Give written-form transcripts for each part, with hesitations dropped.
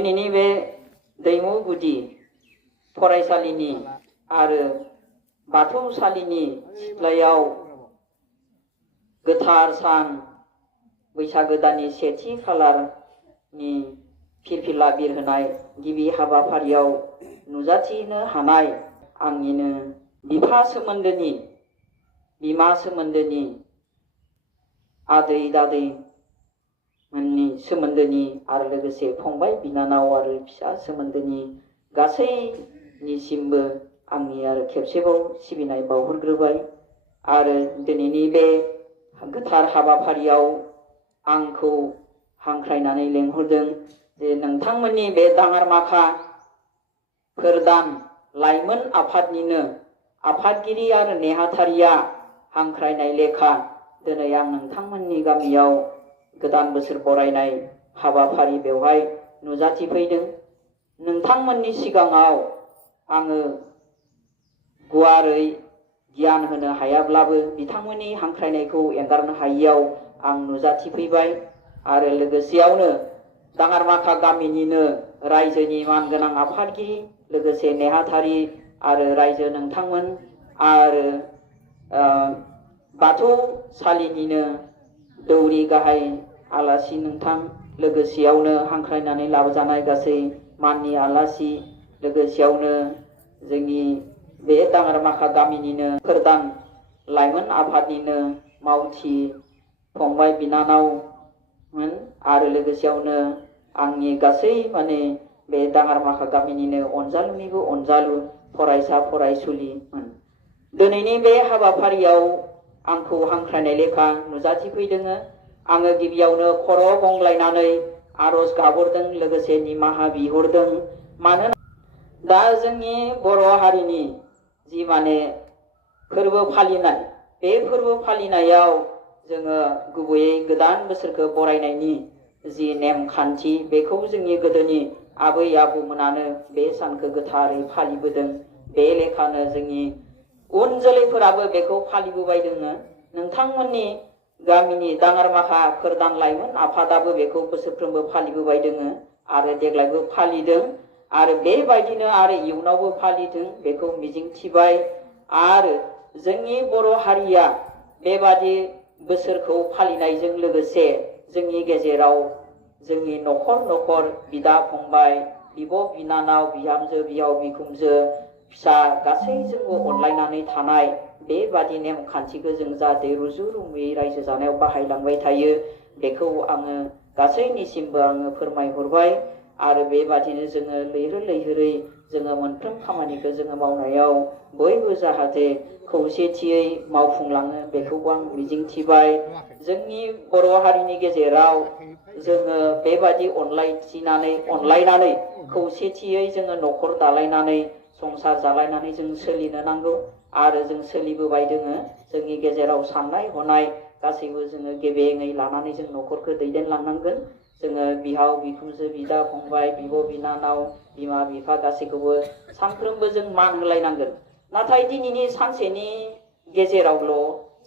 दिनैनि बे दैमु गुदि फरायसालिनि आरो बाथौसालिनि सिथ्लायाव गोथार सान बैसागो दाननि सेथि खालारनि फिरफिला बिरहोनाय गिबि हाबाफारियाव नुजाथिनो हानाय आंनिनो बिफा सोमोन्दोनि बिमा सोमोन्दोनि आदै दादै मोननि सोमोन्दोनि आरो लोगोसे फंबाय बिनानाव आरो फिसा सोमोन्दोनि गासैनिसिमबो आंनि आरो खेबसेबाव सिबिनाय बावहरग्रोबाय। आरो दिनैनि बे गोथार हाबाफारियाव आंखौ हांख्रायनानै लेंहरदों जे नोंथांमोननि बे दाङारमाखा फोरदान लाइमोन आफादनिनो आफादगिरि आरो नेहाथारिया हांख्रायनाय लेखा दिनै आं नोंथांमोननि गामियाव गोदान बोसोर बरायनाय हाबाफारि बेवहाय नुजाथिफैदों। नोंथांमोननि सिगाङाव आङो गुवारै गियान होनो हायाब्लाबो बिथांमोननि हांख्रायनायखौ एंगारनो हायियाव आं नुजाथिफैबाय। आरो लोगोसेयावनो दाङारमाखा गामिनिनो रायजोनि मानगोनां आफादगिरि लोगोसे नेहाथारि आरो रायजो नोंथांमोन आरो बाथौसालिनिनो दौरि गाहाय आलासि नोंथां लोगोसेयावनो हांख्रायनानै लाबोजानाय गासै माननि आलासि लोगोसेयावनो जोंनि बे दाङारमाखा गामिनिनो फोरदान लाइमोन आफादनिनो मावथि फंबाय बिनानावमोन आरो लोगोसेयावनो आंनि गासै बे दाङारमाखा गामिनिनो अनजालुनिबो अनजालु फरायसा फरायसुलिमोन। दिनैनि बे हाबाफारियाव आंखौ हांख्रायनाय लेखा नुजाथिफैदों। आङो गिबियावनो खर' गंग्लायनानै आरज गाबहरदों लोगोसे निमाहा बिहरदों। मानोना दा जोंनि बर' हारिनि जि फोरबो फालिनाय बे फोरबो फालिनायाव जोङो गुबैयै गोदान बोसोरखौ बरायनायनि जि नेमखान्थि बेखौ जोंनि गोदोनि आबै आबौमोनानो बे सानखौ गोथारै फालिबोदों। बे लेखानो जोंनि उन जोलैफोराबो बेखौ फालिबोबाय दङ। नोंथांमोननि गामिनि दाङारमाखा फोरदान लाइमोन आफादाबो बेखौ बोसोरफ्रोमबो फालिबोबाय दङ आरो देग्लायबो फालिदों आरो बेबायदिनो आरो इयुनावबो फालिदों बेखौ मिजिंथिबाय। आरो जोंनि बर' हारिया बेबादि बोसोरखौ फालिनायजों लोगोसे जोंनि गेजेराव जोंनि न'खर न'खर बिदा फंबाय बिब' बिनानाव बिहामजो बिहाव बिखुनजो फिसा गासैजोंबो अनलायनानै थानाय बेबादि नेमखान्थिखौ जों जाहाथे रुजु रुमुयै रायजो जानायाव बाहायलांबाय थायो बेखौ आङो गासैनिसिमबो आङो फोरमायहरबाय। आरो बेबादिनो जोङो लैहोर लैहोरै जोङो मोनफ्रोम खामानिखौ जोङो मावनायाव बयबो जाहाथे खौसेथियै मावफुंलाङो बेखौबो आं मिजिंथिबाय। जोंनि बर' हारिनि गेजेराव जोङो बेबादि अनलायनानै खौसेथियै जोङो न'खर दालायनानै संसार जालायनानै जों सोलिनो नांगौ आरो जों सोलिबोबाय दोङो। जोंनि गेजेराव साननाय हनाय गासैबो जोङो गेबेङै लानानै जों न'खरखौ दैदेनलांनांगोन। जोङो बिहाव बिखुनजो बिदा फंबाय बिब' बिनानाव बिमा बिफा गासैखौबो सानफ्रोमबो जों मान होलायनांगोन। नाथाय दिनैनि सानसेनि गेजेरावल'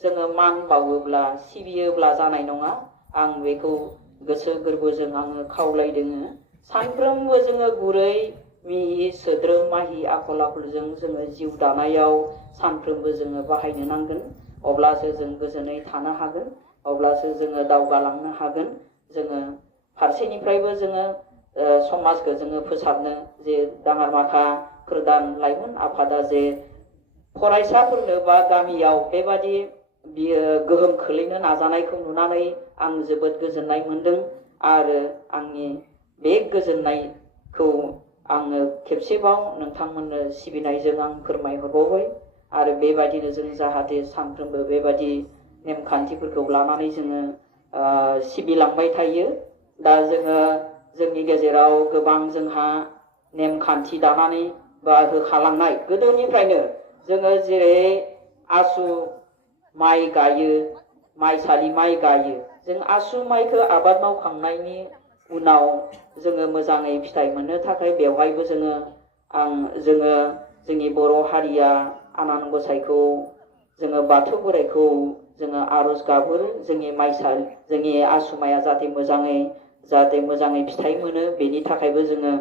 जोङो मान बावोब्ला सिबियोब्ला जानाय नङा। आं बेखौ गोसो गोरबोजों आङो खावलायदों। सानफ्रोमबो जोङो गुरै मिहि सोद्रोम माहि आखल आखुजों जोङो जिउ दानायाव सानफ्रोमबो जोङो बाहायनो नांगोन। अब्लासो जों गोजोनै थानो हागोन, अब्लासो जोङो दावगालांनो हागोन। जोङो फारसेनिफ्रायबो जोङो समाजखौ जोङो फोसाबनो जे दाङारमाखा फोरदान लाइमोन आफादा जे फरायसाफोरनो बा गामियाव बेबादि बियो गोहोम खोलैनो नाजानायखौ नुनानै आं जोबोद गोजोननाय मोनदों। आरो आंनि बे गोजोननायखौ आङो खेबसेबाव नोंथांमोननो सिबिनायजों आं फोरमायहरबावबाय। आरो बेबायदिनो जों जाहाथे सानफ्रोमबो बेबायदि नेमखान्थिफोरखौ लानानै जोङो सिबिलांबाय थायो। दा जोङो जोंनि गेजेराव गोबां जोंहा नेमखान्थि दानानै बा होखालांनाय गोदोनिफ्रायनो जोङो जेरै आसु माइ गायो, माइसालि माइ गायो। जों आसु माइखौ आबाद मावखांनायनि उनाव जोङो मोजाङै फिथाइ मोननो थाखाय बेवहायबो जोङो जोंनि बर' हारिया आनान गसाइखौ जोङो बाथौ बोराइखौ जोङो आरज गाबहरो जोंनि आसु माइया जाहाथे मोजाङै जाहाथे मोजाङै फिथाइ मोनो बेनि थाखायबो जोङो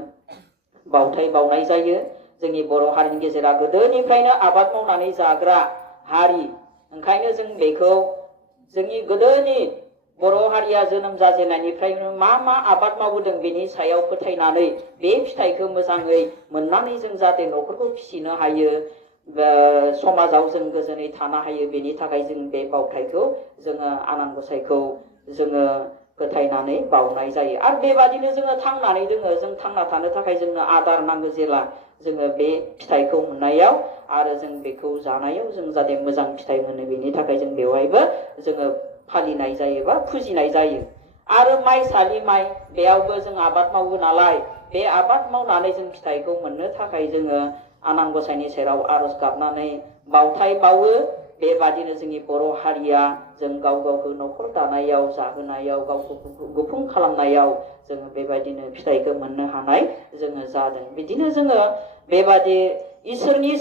बावथाय बावनाय जायो। जोंनि बर' हारिनि गेजेराव गोदोनिफ्रायनो आबाद मावनानै जाग्रा हारि, ओंखायनो जों बेखौ जोंनि गोदोनि बर' हारिया जोनोम जाजेननायनिफ्रायनो मा आबाद मावबोदों बेनि सायाव फोथायनानै बे फिथाइखौ मोजाङै मोननानै जों जाहाथे न'खरखौ फिसिनो हायो, समाजाव जों गोजोनै थानो हायो, बेनि थाखाय जों बे बावथायखौ जोङो आनान गसाइखौ जोङो फोथायनानै बावनाय जायो। आरो बेबादिनो जोङो थांनानै दोङो, जों थांना थानो थाखाय जोंनो आदार नांगौ जेला जोङो बे फिथाइखौ मोननायाव आरो जों बेखौ जानायाव जों जाहाथे मोजां फिथाइ मोनो बेनि थाखाय जों बेवहायबो जोङो फालिनाय जायो बा फुजिनाय जायो। आरो माइसालि माइ, बेयावबो जों आबाद मावो नालाय, बे आबाद मावनानै जों फिथाइखौ मोननो थाखाय जोङो आनान गसाइनि सेराव आरज गाबनानै बावथाय बावो। बेबादिनो जोंनि बर' हारिया जों गाव गावखौ न'खर दानायाव, जाहोनायाव, गावखौ गुफुं खालामनायाव जोङो बेबायदिनो फिथाइखौ मोननो हानाय जोङो जादों। बिदिनो जोङो बेबादि इसोरनि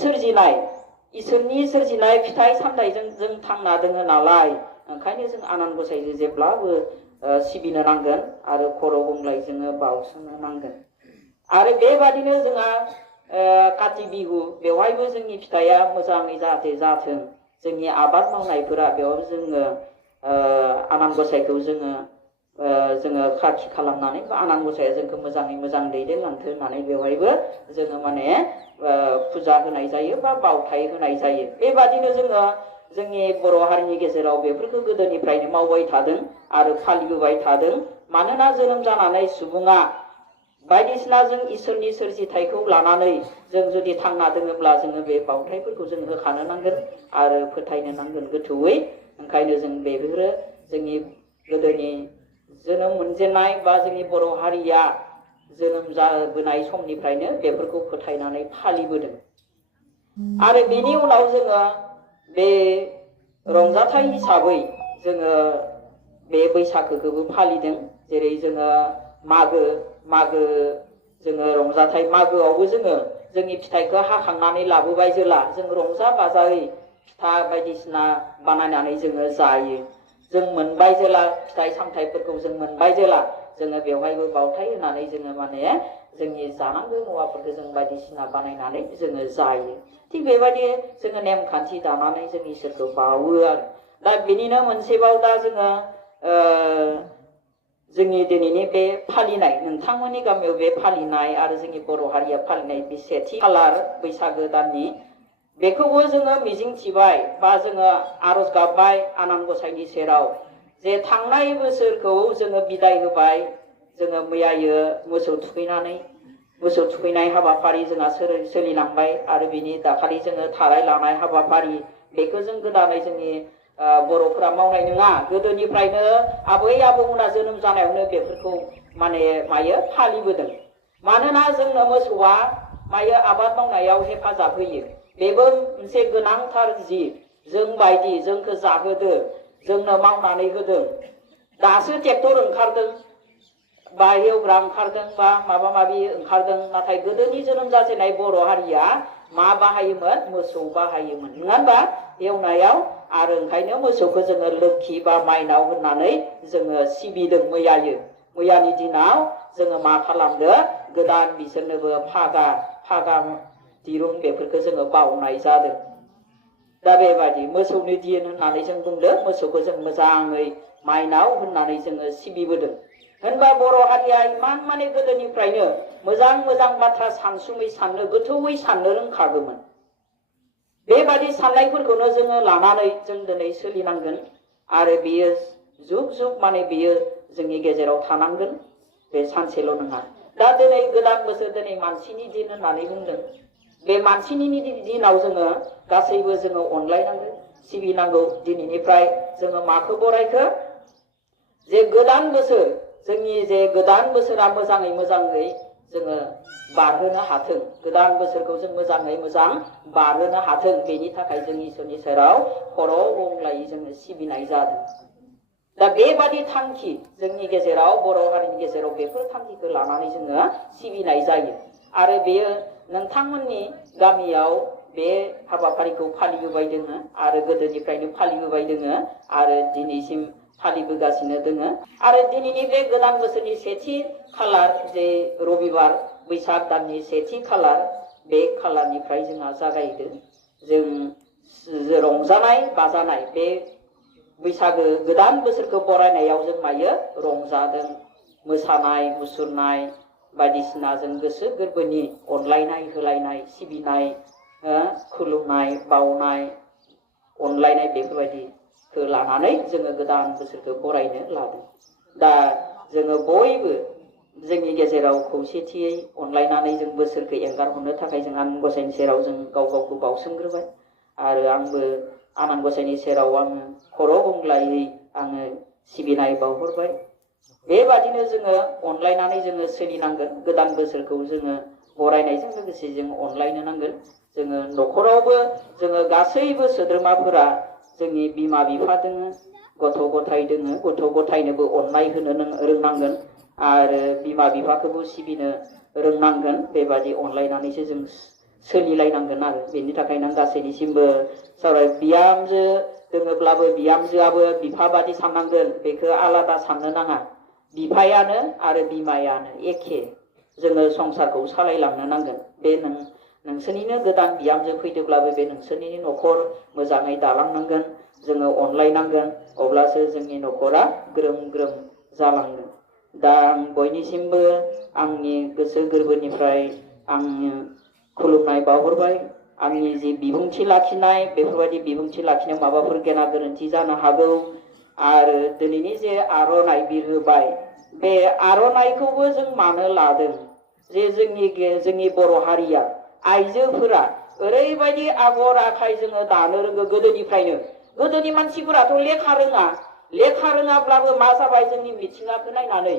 सोरजिनाय फिथाइ सामथाइजों जों थांना दोङो नालाय, ओंखायनो जों आनान गसाइखौ जेब्लाबो सिबिनो नांगोन आरो खर' गंग्लाय जोङो बावसोमनो नांगोन। आरो बेबादिनो जोंहा काति बिहु, बेवहायबो जोंनि फिथाइया मोजाङै जाहाथे जाथों, जोंनि आबाद मावनायफोरा बेयाव जोङो आनान गसाइखौ जोङो खाथि खालामनानै बा आनान गसाइया जोंखौ मोजाङै मोजां दैदेनलांथों होननानै बेवहायबो जोङो माने फुजा होनाय जायो बा बावथाय होनाय जायो। बेबादिनो जोङो जोंनि बर' हारिनि गेजेराव बेफोरखौ गोदोनिफ्रायनो मावबाय थादों आरो फालिबोबाय थादों। मानोना जोनोम जानानै सुबुङा बायदिसिना जों इसोरनि सोरजिथायखौ लानानै जों जुदि थांना दोङोब्ला जोङो बे बावथायफोरखौ जों होखानो नांगोन आरो फोथायनो नांगोन गोथौयै। ओंखायनो जों बेफोरो जोंनि गोदोनि जोनोम मोनजेननाय बा जोंनि बर' हारिया जोनोम जाबोनाय समनिफ्रायनो बेफोरखौ फोथायनानै फालिबोदों। आरो बेनि उनाव जोङो बे रंजाथाइ हिसाबै जोङो बे बैसागोखौबो फालिदों। जेरै जोङो मागो जोङो रंजाथाइ मागोआवबो जोङो जोंनि फिथाइखौ हाखांनानै लाबोबाय जेला जों रंजा बाजायै फिथा बायदिसिना बानायनानै जोङो जायो। जों मोनबाय जेला फिथाइ सामथाइफोरखौ जों मोनबाय जेला जोङो बेवहायबो बावथाय होनानै जोङो माने जोंनि जानांगौ मुवाफोरखौ जों बायदिसिना बानायनानै जोङो जायो। थिग बेबायदि जोङो नेमखान्थि दानानै जों इसोरखौ बावो आरो। दा बिनिनो मोनसेबाव दा जोङो जोंनि दिनैनि बे फालिनाय, नोंथांमोननि गामियाव बे फालिनाय आरो जोंनि बर' हारिया फालिनाय बे सेथि खालार बैसागो दाननि, बेखौबो जोङो मिजिंथिबाय बा जोङो आरज गाबबाय आनान गसाइनि सेराव जे थांनाय बोसोरखौ जोङो बिदाय होबाय। जोङो मैयायो मोसौ थुखैनाय हाबाफारि जोंहा सोलिलांबाय आरो बिनि दाखालि जोङो थाराय लानाय हाबाफारि, बेखौ जों गोदानै जोंनि बर'फोरा मावनाय नङा। गोदोनिफ्रायनो आबै आबौमोना जोनोम जानायावनो बेफोरखौ माने फालिबोदों। मानोना जोंनो मोसौआ आबाद मावनायाव हेफाजाब होयो। बेबो मोनसे गोनांथार जिब, जोंखौ जाहोदो, जोंनो मावनानै होदों। दासो ट्रेक्टर ओंखारदों बा एवग्रा ओंखारदों बा माबा माबि ओंखारदों, नाथाय गोदोनि जोनोम जाजेननाय बर' हारिया मा बाहायोमोन? मोसौ बाहायोमोन, नङा होनबा एवनायाव। आरो ओंखायनो मोसौखौ जोङो लोखि बा माइनाव होननानै जोङो सिबिदों। मैयानि दिनाव जोङो मा खालामदो? गोदान बिसोरनोबो फागा दिरुं बेफोरखौ जोङो बावनाय जादों। दा बेबादि मोसौनि दिन होननानै जों बुंदों, मोसौखौ जों मोजाङै माइनाव होननानै जोङो सिबिबोदों। होनबा बर' हारिया इमान माने गोदोनिफ्रायनो मोजां बाथ्रा सानसुमै साननो, गोथौयै साननो रोंखागौमोन। बेबादि साननायफोरखौनो जोङो लानानै जों दिनै सोलिनांगोन आरो बेयो जुग माने बेयो जोंनि गेजेराव थानांगोन। बे सानसेल' नङा। दा दिनै गोदान बोसोर, दिनै मानसिनि दिन होननानै बुंदों। बे मानसिनि दिनाव जोङो गासैबो जोङो अनलायनांगौ, सिबिनांगौ। दिनैनिफ्राय जोङो माखौ बरायखो? जे गोदान बोसोर, जोंनि जे गोदान बोसोरा मोजाङै जोङो बारहोनो हाथों, गोदान बोसोरखौ जों मोजाङै मोजां बारहोनो हाथों, बेनि थाखाय जों इसोरनि सेराव खर' गंग्लायै जोङो सिबिनाय जादों। दा बेबादि थांखि जोंनि गेजेराव, बर' हारिनि गेजेराव बेफोर थांखिखौ लानानै जोङो सिबिनाय जायो। आरो बेयो नोंथांमोननि गामियाव बे हाबाफारिखौ फालिबोबाय दोङो आरो गोदोनिफ्रायनो फालिबोबाय दोङो आरो दिनैसिम फालिबोगासिनो दोङो आरो दिनैनि बे गोदान बोसोरनि सेथि खालार जे रबिबार बैसाग दाननि सेथि खालार बे खालारनिफ्राय जोंहा जागायदो जों रंजानाय बाजानाय बे बैसागो गोदान बोसोरखौ बरायनायाव जों मायो रंजादों मोसानाय मुसुरनाय बायदिसिना जों गोसो गोरबोनि अनलायनाय होलायनाय सिबिनाय खुलुमनाय बावनाय अनलायनाय बेफोरबायदिखौ लानानै जोङो गोदान बोसोरखौ बरायनो लादों दा जोङो बयबो जोंनि गेजेराव खौसेथियै अनलायनानै जों बोसोरखौ एंगारहरनो थाखाय जों आनान गसाइनि सेराव जों गाव गावखौ बावसोमग्रोबाय आरो आंबो आनान गसाइनि सेराव आङो खर' गंग्लायै आङो सिबिनाय बावहरबाय बेबादिनो जोङो अनलायनानै जोङो सोलिनांगोन गोदान बोसोरखौ जोङो बरायनायजों लोगोसे जों अनलायनो नांगोन जोङो न'खरावबो जोङो गासैबो सोद्रोमाफोरा जोंनि बिमा बिफा दोङो गथ' गथाय दोङो गथ' गथायनोबो अननाय होनो रोंनांगोन आरो बिमा बिफाखौबो सिबिनो रोंनांगोन बेबादि अनलायनानैसो जों सोलिलायनांगोन आरो बेनि थाखायनो आं गासैनिसिमबो सावराय बिहामजो दोङोब्लाबो बिहामजोआबो बिफा बादि साननांगोन बेखौ आलादा साननो नाङा बिफायानो आरो बिमायानो एखे जोङो संसारखौ सालायलांनो नांगोन बे नोंसोरनिनो गोदान बिहामजो फैदोंब्लाबो बे नोंसोरनिनो न'खर मोजाङै दालांनांगोन जोङो अनलायनांगोन अब्लासो जोंनि न'खरा ग्रोम ग्रोम जालांगोन दा आं बयनिसिमबो आंनि गोसो गोरबोनिफ्राय आङो खुलुमनाय बावहरबाय आंनि जि बिबुंथि लाखिनाय बेफोरबायदि बिबुंथि लाखिनायाव माबाफोर गेना गोरोन्थि जानो हागौ आरो दिनैनि जे आर'नाइ बिरहोबाय बे आर'नाइखौबो जों मानो लादों जे जोंनि बर' हारिया आइजोफोरा ओरैबायदि आगर आखाइ जोङो दानो रोङो गोदोनि मानसिफोराथ' लेखा रोङाब्लाबो मा जाबाय जोंनि मिथिंगाखौ नायनानै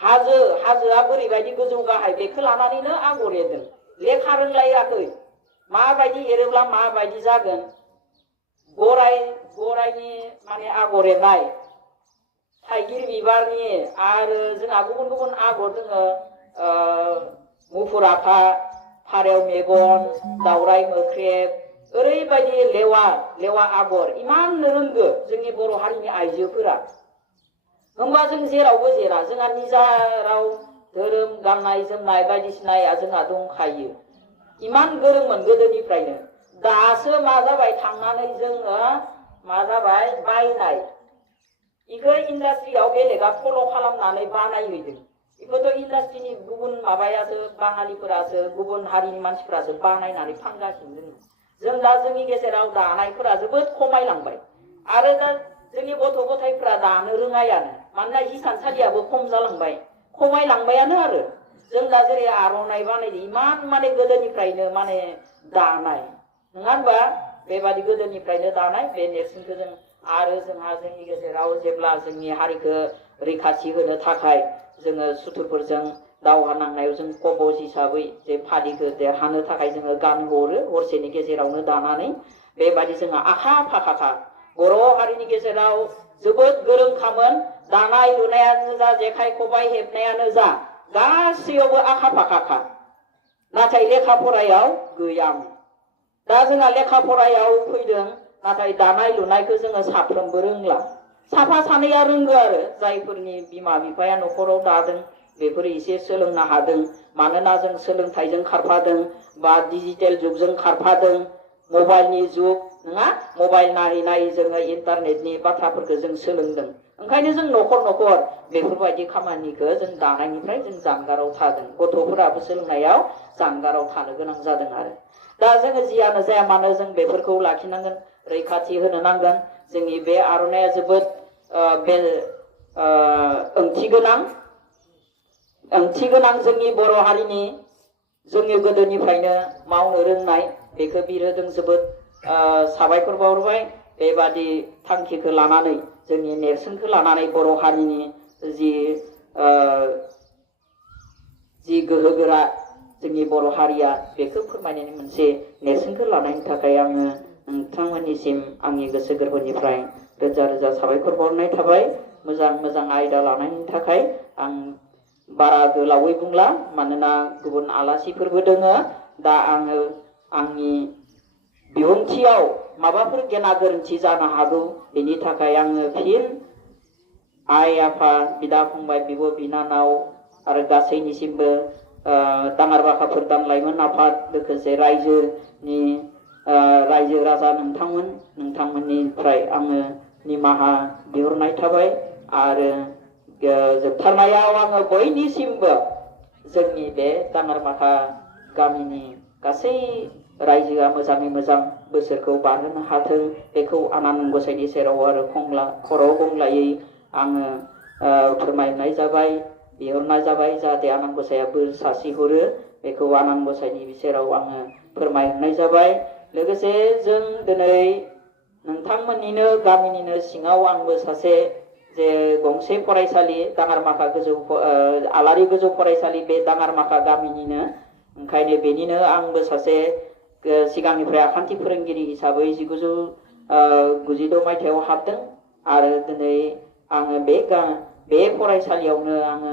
हाजोआ बोरैबायदि गोजौ गाहाय बेखौ लानानैनो आगर एरदों लेखा रोंलायाखै माबायदि एरोब्ला माबायदि जागोन गरायनि माने आगर एरनाय थाइगिर बिबारनि आरो जोंहा गुबुन गुबुन आगर दोङो मुफुर आफा फारौ मेगन दावराइ मोख्रेब ओरैबायदि लेवा आगर इमान रोंगो जोंनि बर' हारिनि आइजोफोरा होमबा जों जेरावबो जेरा जोंहा निजा राव धोरोम गाननाय जोमनाय बायदिसिनाया जोंहा दंखायो इमान गोरोंमोन गोदोनिफ्रायनो दासो मा जाबाय थांनानै जोङो मा जाबाय बायनाय इखौ इन्डास्ट्रियाव बेलेगा फल' खालामनानै बानायहैदों इखौथ' इन्डास्ट्रिनि गुबुन माबायासो बाङालिफोरासो गुबुन हारिनि मानसिफोरासो बानायनानै फानगासिनो दङ जों दा जोंनि गेजेराव दानायफोरा जोबोद खमायलांबाय आरो दा जोंनि गथ' गथायफोरा दानो रोङायानो मानोना हिसानसालियाबो खम जालांबाय खमायलांबायानो आरो जों दा जेरै आर'नाइ बानायदों इमान माने गोदोनिफ्रायनो माने दानाय नङा होनबा बेबादि गोदोनिफ्रायनो दानाय बे नेरसोनखौ जों आरो जोंहा जोंनि गेजेराव जेब्ला जोंनि हारिखौ रैखाथि होनो थाखाय जोङो सुथुरफोरजों दावहा नांनायाव जों कबज हिसाबै जे फालिखौ देरहानो थाखाय जोङो गानहरो हरसेनि गेजेरावनो दानानै बेबादि जोंहा आखा फाखाखा बर' हारिनि गेजेराव जोबोद गोरोंखामोन दानाय लुनायानो जा जेखाइ खबाइ हेबनायानो जा गासैयावबो आखा फाखाखा नाथाय लेखा फरायाव गैयामोन दा जोंहा लेखा फरायाव फैदों नाथाय दानाय लुनायखौ जोङो साफ्रोमबो रोंला साफा सानैया रोंगो आरो जायफोरनि बिमा बिफाया न'खराव दादों बेफोर एसे सोलोंनो हादों मानोना जों सोलोंथाइजों खारफादों बा डिजिटेल जुगजों खारफादों मबाइलनि जुग नङा मबाइल नायै जोङो इन्टारनेटनि बाथ्राफोरखौ जों सोलोंदों ओंखायनो जों न'खर बेफोरबायदि खामानिखौ जों दानायनिफ्राय जों जानगाराव थादों गथ'फोराबो सोलोंनायाव जानगाराव थानो गोनां जादों आरो दा जोङो जियानो जाया मानो जों बेफोरखौ लाखिनांगोन रैखाथि होनो नांगोन जोंनि बे आर'नाइया जोबोद ओंथि गोनां जोंनि बर' हारिनि जोंनि गोदोनिफ्रायनो मावनो रोंनाय बेखौ बिरहोदों जोबोद साबायखर बावहरबाय बेबादि थांखिखौ लानानै जोंनि नेरसोनखौ लानानै बर' हारिनि जि गोहो गोरा जोंनि बर' हारिया बेखौ फोरमायनायनि मोनसे नेरसोनखौ लानायनि थाखाय आङो नोंथांमोननिसिम आंनि गोसो गोरबोनिफ्राय रोजा रोजा साबायखर बावनाय थाबाय मोजां आयदा लानायनि थाखाय आं बारा गोलावै बुंला मानोना गुबुन आलासिफोरबो दोङो दा आङो आंनि बिबुंथियाव माबाफोर गेना गोरोन्थि जानो हागौ बेनि थाखाय आङो फिन आइ आफा बिदा फंबाय बिब' बिनानाव आरो गासैनिसिमबो दाङार बाखाफोर दानलाइमोन आफाद लोगोसे रायजोनि रायजो राजा नोंथांमोननिफ्राय आङो निमाहा बिहरनाय थाबाय आरो जोबथारनायाव आङो बयनिसिमबो जोंनि बे दाङारमाखा गामिनि गासै रायजोआ मोजाङै मोजां बोसोरखौ बारहोनो हाथों बेखौ आनान गसाइनि सेराव आरो खर' गंग्लायै आङो फोरमायनाय जाबाय बिहरनाय जाबाय जाहाथे आनान गसाइया बोर सारस्रिहरो बेखौ आनान गसाइनि सेराव आङो फोरमायहरनाय जाबाय। लोगोसे जों दिनै नोंथांमोननिनो गामिनिनो सिङाव आंबो सासे जे गंसे फरायसालि दाङारमाखा गोजौ आलारि गोजौ फरायसालि बे दाङारमाखा गामिनिनो ओंखायनो बेनिनो आंबो सासे सिगांनिफ्राय आखान्थि फोरोंगिरि हिसाबै 1996 मायथाइयाव हाबदों आरो दिनै आङो बे फरायसालियावनो आङो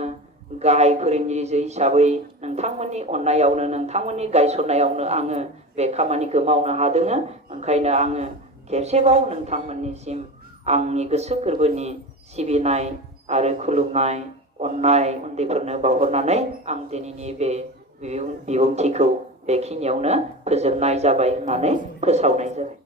गाहाय फोरोंगिरि हिसाबै नोंथांमोननि अननायावनो नोंथांमोननि गायसननायावनो आङो बे खामानिखौ मावनो हादों। ओंखायनो आङो खेबसेबाव नोंथांमोननिसिम आंनि गोसो गोरबोनि सिबिनाय आरो खुलुमनाय अननाय उन्दैफोरनो बावहरनानै आं दिनैनि बे बिबुंथिखौ बेखिनियावनो फोजोबनाय जाबाय होननानै फोसावनाय जाबाय।